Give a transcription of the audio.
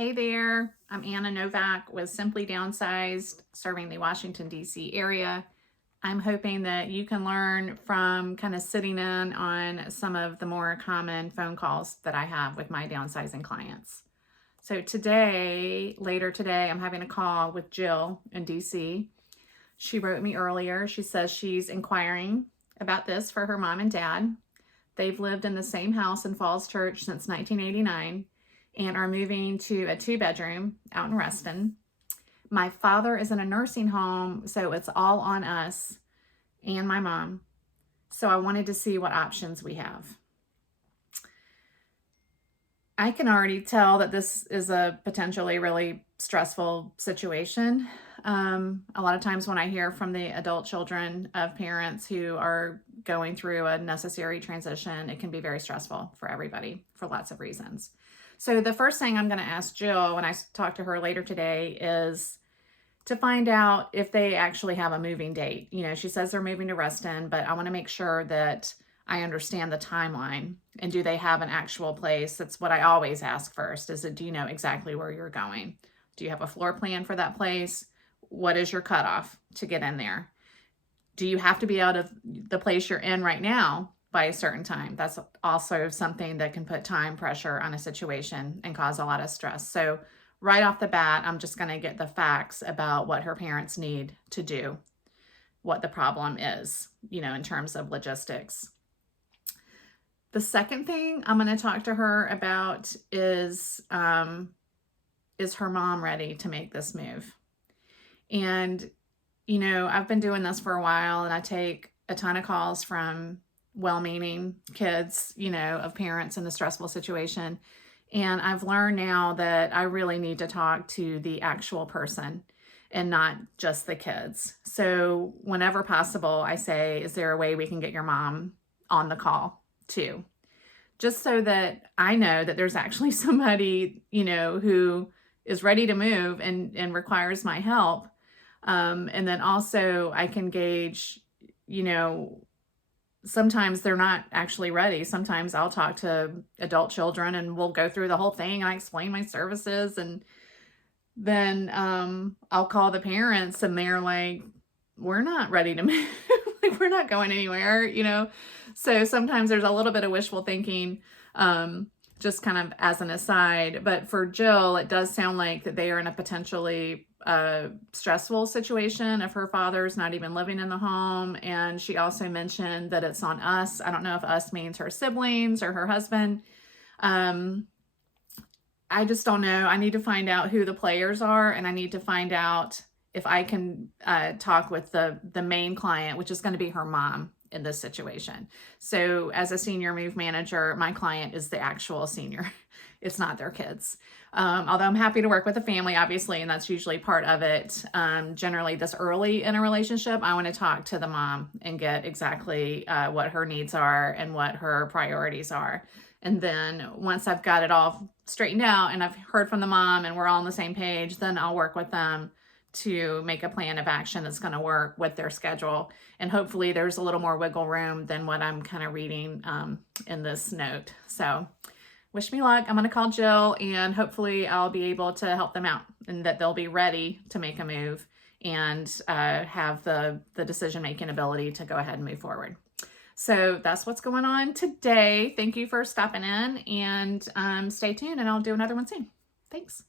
Hey there, I'm Anna Novak with Simply Downsized, serving the Washington, D.C. area. I'm hoping that you can learn from kind of sitting in on some of the more common phone calls that I have with my downsizing clients. So later today, I'm having a call with Jill in D.C. She wrote me earlier. She says she's inquiring about this for her mom and dad. They've lived in the same house in Falls Church since 1989 and are moving to a 2-bedroom out in Reston. My father is in a nursing home, so it's all on us and my mom. So I wanted to see what options we have. I can already tell that this is a potentially really stressful situation. A lot of times when I hear from the adult children of parents who are going through a necessary transition, it can be very stressful for everybody for lots of reasons. So the first thing I'm going to ask Jill when I talk to her later today is to find out if they actually have a moving date. You know, she says they're moving to Reston, but I want to make sure that I understand the timeline. And do they have an actual place? That's what I always ask first, is that do you know exactly where you're going? Do you have a floor plan for that place? What is your cutoff to get in there? Do you have to be out of the place you're in right now by a certain time? That's also something that can put time pressure on a situation and cause a lot of stress. So right off the bat, I'm just going to get the facts about what her parents need to do, what the problem is, you know, in terms of logistics. The second thing I'm going to talk to her about is her mom ready to make this move? And, you know, I've been doing this for a while, and I take a ton of calls from well-meaning kids, you know, of parents in a stressful situation. And I've learned now that I really need to talk to the actual person and not just the kids. So whenever possible, I say, is there a way we can get your mom on the call too? Just so that I know that there's actually somebody, you know, who is ready to move and requires my help. And then also I can gauge, you know, sometimes they're not actually ready. Sometimes I'll talk to adult children and we'll go through the whole thing. I explain my services, and then I'll call the parents and they're like, we're not ready to move. Like, we're not going anywhere, you know? So sometimes there's a little bit of wishful thinking, just kind of as an aside. But for Jill, it does sound like that they are in a potentially stressful situation if her father's not even living in the home. And she also mentioned that it's on us. I don't know if us means her siblings or her husband. I just don't know. I need to find out who the players are, and I need to find out if I can talk with the main client, which is going to be her mom in this situation. So as a senior move manager, my client is the actual senior. It's not their kids. Although I'm happy to work with the family, obviously, and that's usually part of it. Generally, this early in a relationship, I want to talk to the mom and get exactly what her needs are and what her priorities are. And then once I've got it all straightened out and I've heard from the mom and we're all on the same page, then I'll work with them to make a plan of action that's going to work with their schedule. And hopefully there's a little more wiggle room than what I'm kind of reading in this note. So wish me luck. I'm going to call Jill, and hopefully I'll be able to help them out and that they'll be ready to make a move and have the decision-making ability to go ahead and move forward. So that's what's going on today. Thank you for stopping in, and stay tuned, and I'll do another one soon. Thanks.